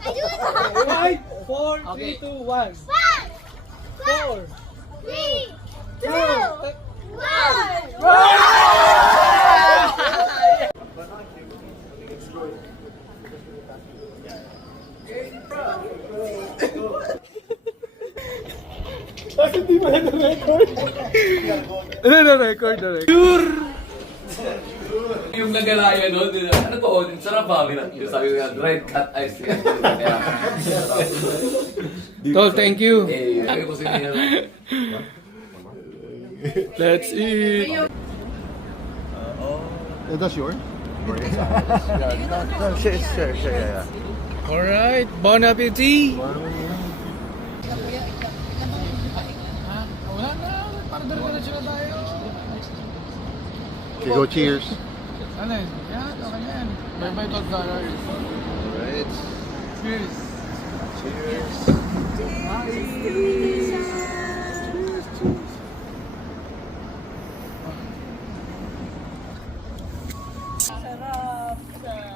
Five, four, three, two, one. 4, 3, 2, 1. Bakit di mo na-record? Na-record. Sure! Yung nagalaya no, ano to, sarap ba? Sabi ko nga, red cat ice. Kaya, Tol, thank you. sabi ko siya. Let's eat. That's yours? No, sure, yeah. Alright, bon appetit! Wala na, para diretso na tayo. Okay, go cheers. Ano yun? Yan, okay na yan. Bye-bye, $12. Alright. Cheers! Cheers.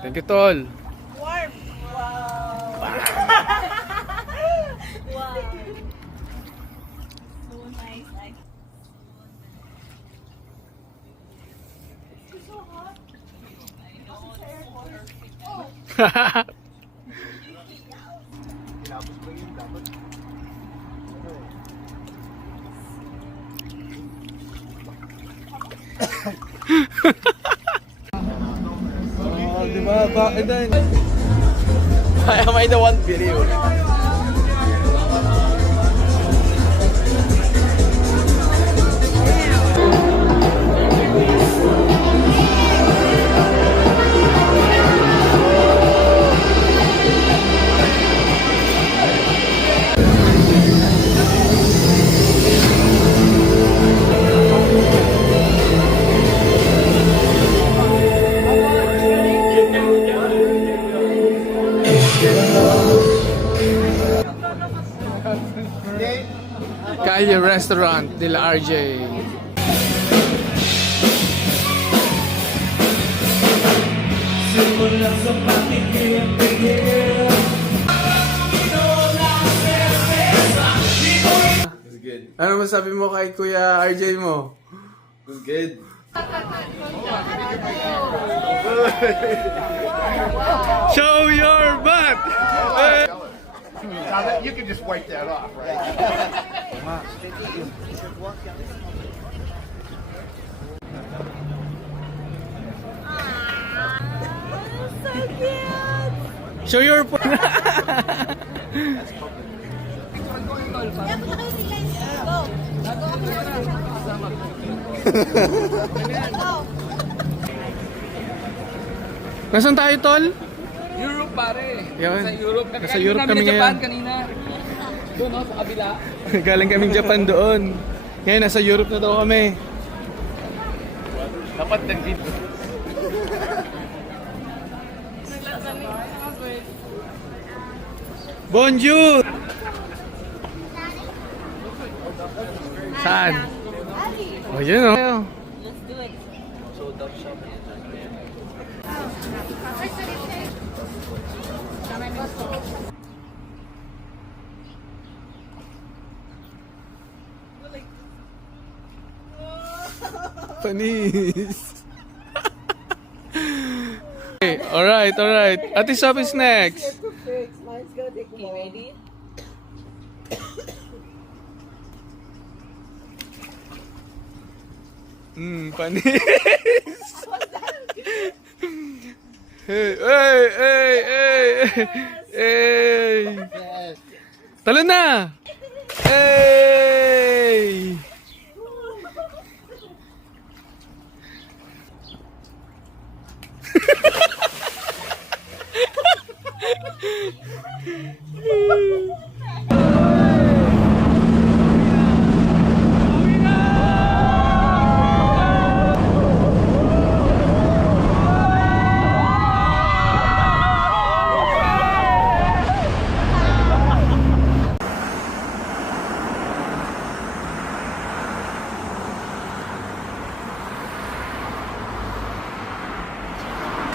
Thank you, Tol. Warm. Wow. Wow. So nice. It's so hot. Oh. Oh, di ba? Bakit din? Why am I the one video? Kalye Restaurant nila RJ. It's good. Ano masabi mo kay Kuya RJ mo? It's good. Show your butt! Now that, you can just wipe that off, right? So cute. Show your Yeah, punta kayo sila. Go. Go. Nasaan tayo, Tol? Europe pare. Yun. Sa Europe. Nasa Europe kami Japan ngayon. kanina. Doon no, sa kabila. Galing kaming Japan doon. Ngayon, nasa Europe na daw kami. Dapat nandito. Bonjour! Saan? Oh, yun o. Let's do it. Panis. Okay, alright. Ate Shop is next. Mine's gonna take me. Ready? Panis. Hey. Talo na. Hey.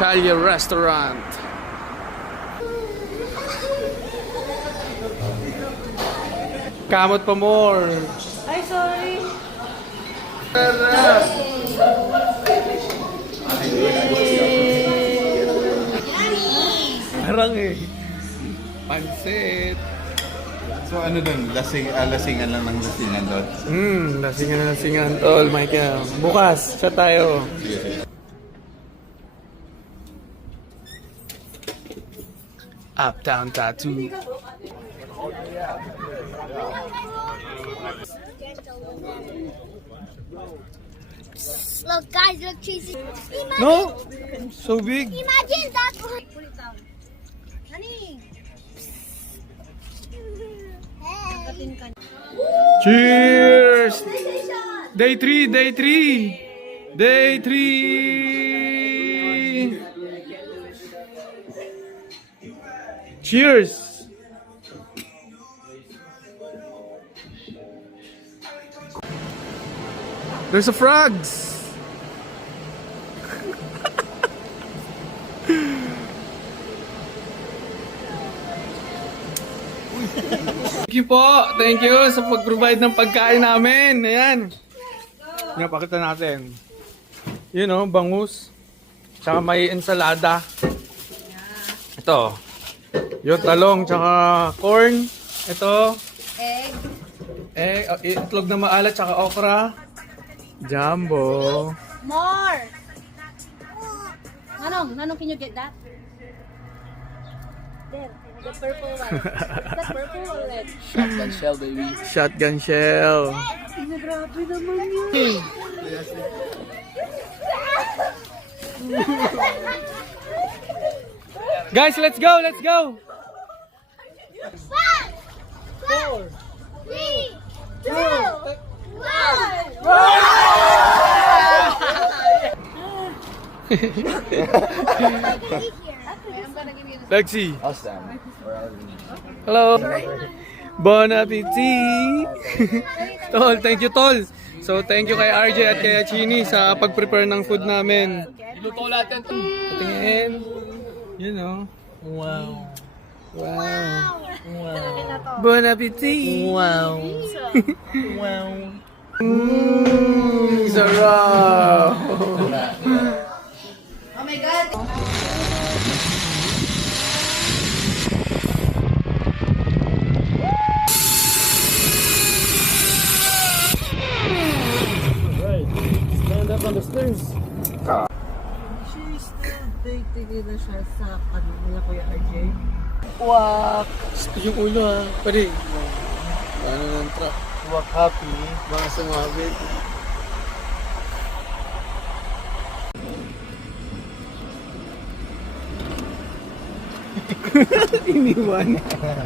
Kalye Restaurant. Kamot pa more. Ay, sorry. Parang eh. Pansit. So ano dun? Lasingan lang ng lasingan doon. Lasingan na lasingan. Tol, Michael. Bukas, siya tayo. Uptown Tattoo. Look, guys, look, cheesy. Imagine, No? So big. imagine that one. Put it down. Honey. Hey. Cheers! PlayStation. Day 3, day 3. Day 3. Cheers! There's a frogs. Thank you po. Thank you sa pag-provide ng pagkain namin. Ayan. Yan, pakita natin. Yun o, bangus. Tsaka may ensalada. Ito. Yung talong, tsaka corn. Ito. Itlog na maalat, tsaka okra. Jumbo. More. Nanong, can you get that? There, the purple one. Is that purple or red? Shotgun shell, baby. Shotgun shell. Grabe naman yun. Guys, let's go, let's go. 5, 4, 3, 2, 1. Lexi. I'll stand. Hello. Bon appetit. Tol, thank you, Tol. So, thank you kay RJ at kay Chini sa pag-prepare ng food namin. Iluto lahat yan. Patingin. You know. Wow. Wow. Bon appetit. Wow. Wow. Sarap. Oh my God. Stand up on the stairs. She's still dating na siya sa kanila, Kuya RJ. Wak! Yung ulo ha. Pari. Ano ng truck? Wak happy. Mga sumabit. Iniwan.